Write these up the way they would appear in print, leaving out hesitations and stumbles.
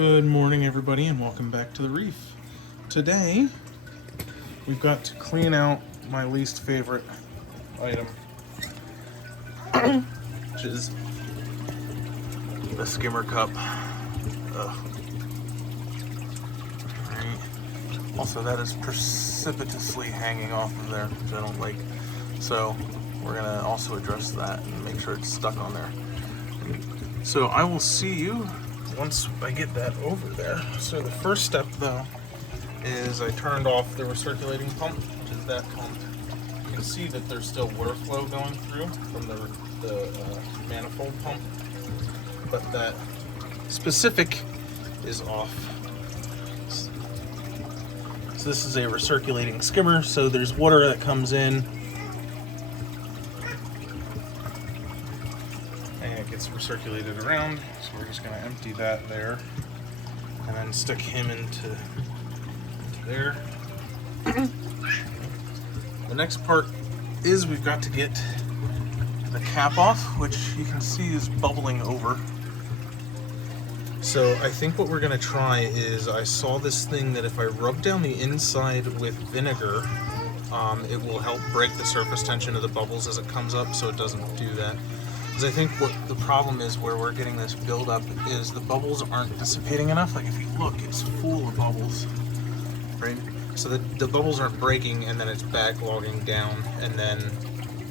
Good morning, everybody, and welcome back to the reef. Today, we've got to clean out my least favorite item, which is the skimmer cup. Ugh. Right. Also, that is precipitously hanging off of there, which I don't like. So, we're gonna also address that and make sure it's stuck on there. So, I will see you once I get that over there. So the first step, though, is I turned off the recirculating pump, which is that pump. You can see that there's still water flow going through from the manifold pump, but that specific is off. So this is a recirculating skimmer, so there's water that comes in and it gets recirculated around. So we're just going to empty that there and then stick him into there. The next part is we've got to get the cap off, which you can see is bubbling over. So I think what we're going to try is, I saw this thing that if I rub down the inside with vinegar, it will help break the surface tension of the bubbles as it comes up, so it doesn't do that. Because I think what the problem is where we're getting this buildup is the bubbles aren't dissipating enough. Like if you look, it's full of bubbles, right? So the bubbles aren't breaking, and then it's backlogging down, and then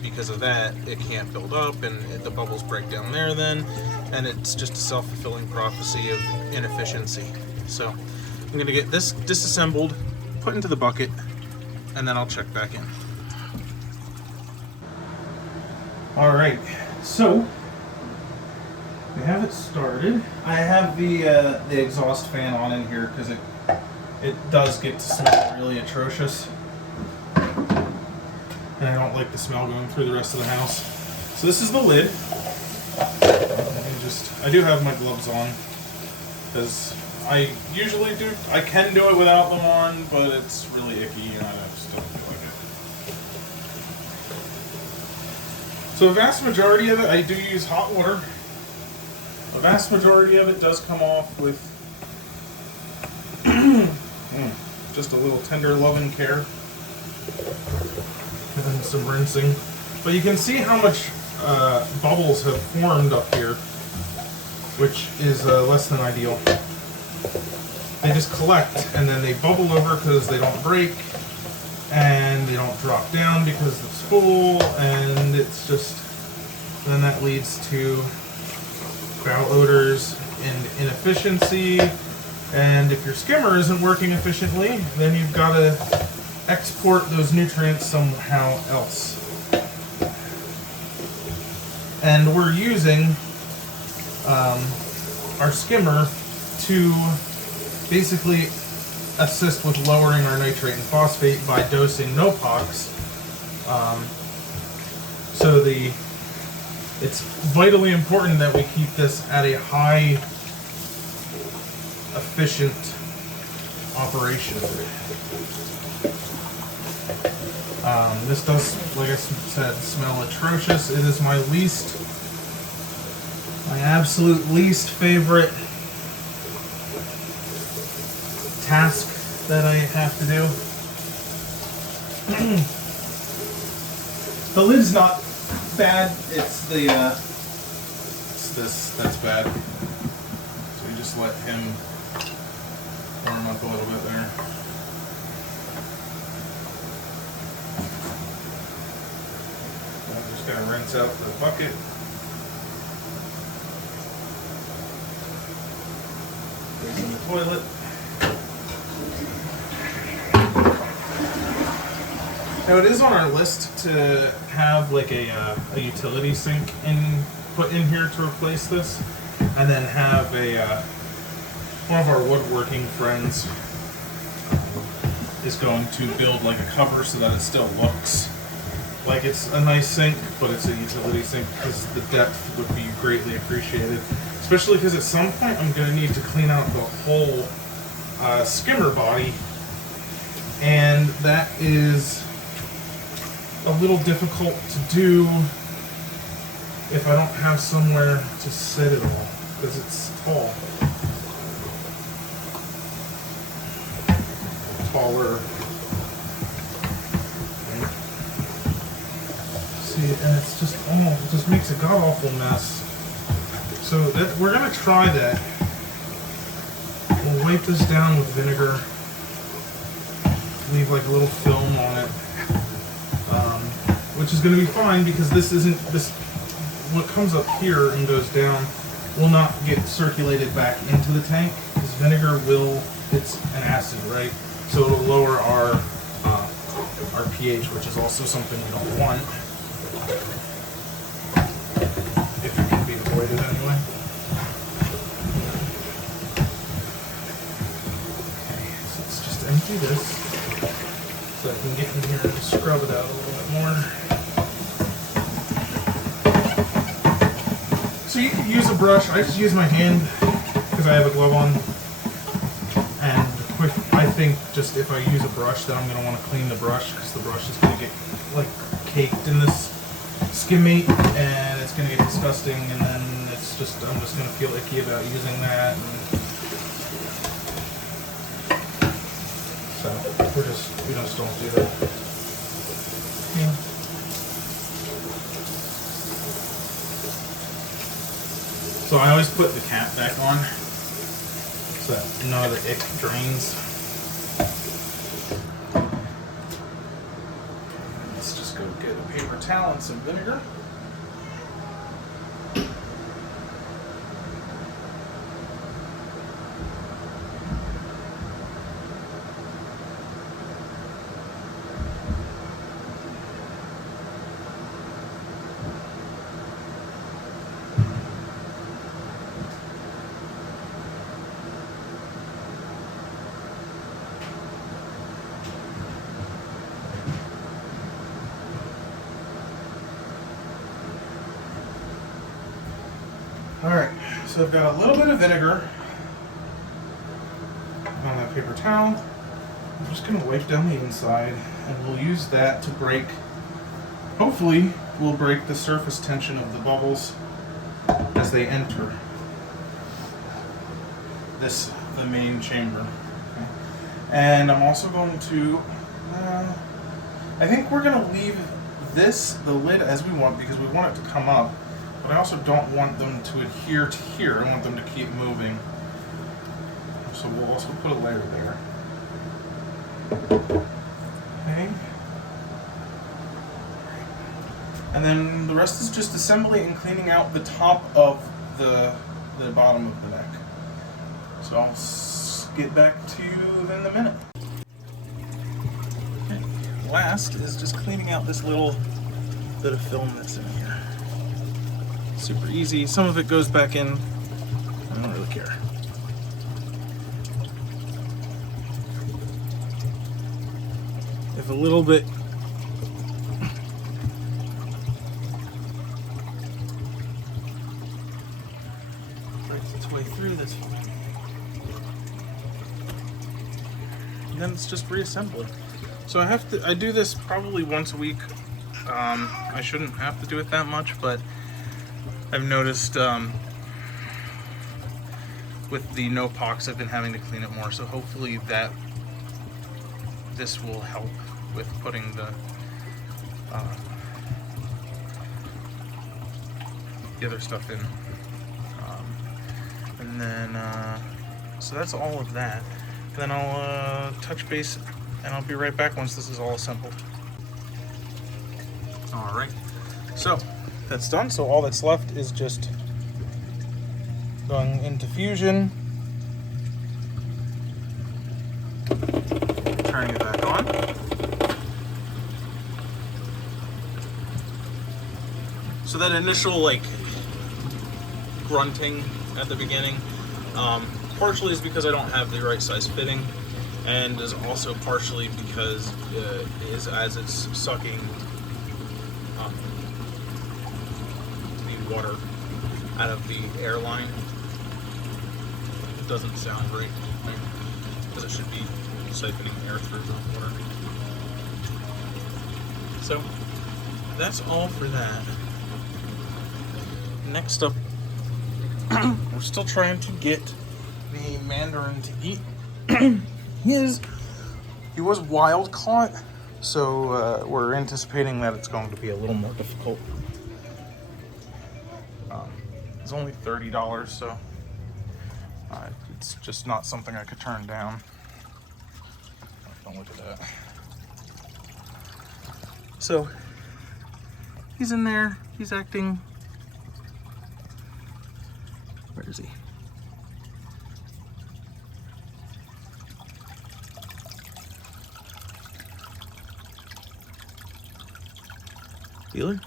because of that, it can't build up, and the bubbles break down there then, and it's just a self-fulfilling prophecy of inefficiency. So I'm going to get this disassembled, put into the bucket, and then I'll check back in. All right. So, we have it started. I have the exhaust fan on in here because it does get to smell really atrocious. And I don't like the smell going through the rest of the house. So this is the lid. I do have my gloves on because I can do it without them on, but it's really icky and I just don't feel like it. So the vast majority of it, I do use hot water. The vast majority of it does come off with just a little tender loving care and some rinsing. But you can see how much bubbles have formed up here, which is less than ideal. They just collect and then they bubble over because they don't break, and they don't drop down because it's full, and it's just, then that leads to foul odors and inefficiency. And if your skimmer isn't working efficiently, then you've got to export those nutrients somehow else. And we're using our skimmer to basically assist with lowering our nitrate and phosphate by dosing NOPOX. So it's vitally important that we keep this at a high efficient operation. This does, like I said, smell atrocious. It is my absolute least favorite task that I have to do. The lid's not bad, it's this that's bad. So we just let him warm up a little bit there. I'm just going to rinse out the bucket. Goes in the toilet. Now it is on our list to have like a utility sink put in here to replace this, and then have one of our woodworking friends is going to build like a cover so that it still looks like it's a nice sink, but it's a utility sink, because the depth would be greatly appreciated. Especially because at some point I'm going to need to clean out the whole skimmer body, and that is a little difficult to do if I don't have somewhere to set it all, because it's tall. taller. See, and it's just, it just makes a god-awful mess. So we're going to try that. We'll wipe this down with vinegar. Leave like a little film on it. Which is going to be fine because what comes up here and goes down will not get circulated back into the tank because vinegar it's an acid, right? So it'll lower our pH, which is also something we don't want. If it can be avoided anyway. Okay, so let's just empty this so I can get in here and scrub it out a little bit more. So you could use a brush. I just use my hand because I have a glove on. And I think just if I use a brush, then I'm going to want to clean the brush because the brush is going to get like caked in this skimmate and it's going to get disgusting, and then I'm just going to feel icky about using that. So we just don't do that. Yeah. So I always put the cap back on so that none of the ick drains. Let's just go get a paper towel and some vinegar. Alright, so I've got a little bit of vinegar on that paper towel. I'm just going to wipe down the inside, and we'll use that to break, hopefully, we'll break the surface tension of the bubbles as they enter the main chamber. Okay. And I'm also going to, I think we're going to leave the lid as we want because we want it to come up. But I also don't want them to adhere to here. I want them to keep moving. So we'll also put a layer there. Okay. And then the rest is just assembly and cleaning out the top of the bottom of the neck. So I'll get back to you in a minute. Okay. Last is just cleaning out this little bit of film that's in here. Super easy. Some of it goes back in. I don't really care. If a little bit breaks its way through, that's fine. And then it's just reassembly. So I do this probably once a week. I shouldn't have to do it that much, but I've noticed with the no pox I've been having to clean it more, so hopefully this will help with putting the other stuff in. And then so that's all of that. Then I'll touch base and I'll be right back once this is all assembled. Alright, so that's done, so all that's left is just going into fusion, turning it back on, so that initial like grunting at the beginning partially is because I don't have the right size fitting, and is also partially because as it's sucking water out of the airline, it doesn't sound right because it should be siphoning air through the water. So that's all for that. Next up, we're still trying to get the Mandarin to eat his He was wild caught, so we're anticipating that it's going to be a little more difficult. It's only $30, so it's just not something I could turn down. Don't look at that. So he's in there. He's acting. Where is he? Dealer?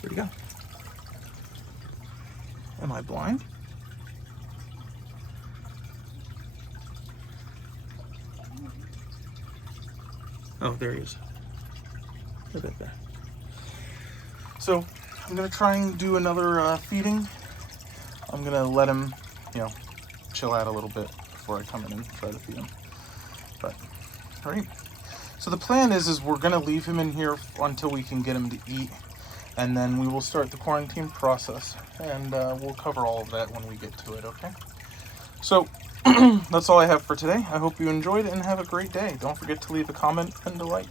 Where'd he go? Am I blind? Oh, there he is. Look at that. So I'm gonna try and do another feeding. I'm gonna let him, chill out a little bit before I come in and try to feed him. But, all right. So the plan is we're gonna leave him in here until we can get him to eat, and then we will start the quarantine process, and we'll cover all of that when we get to it, okay? So that's all I have for today. I hope you enjoyed and have a great day. Don't forget to leave a comment and a like.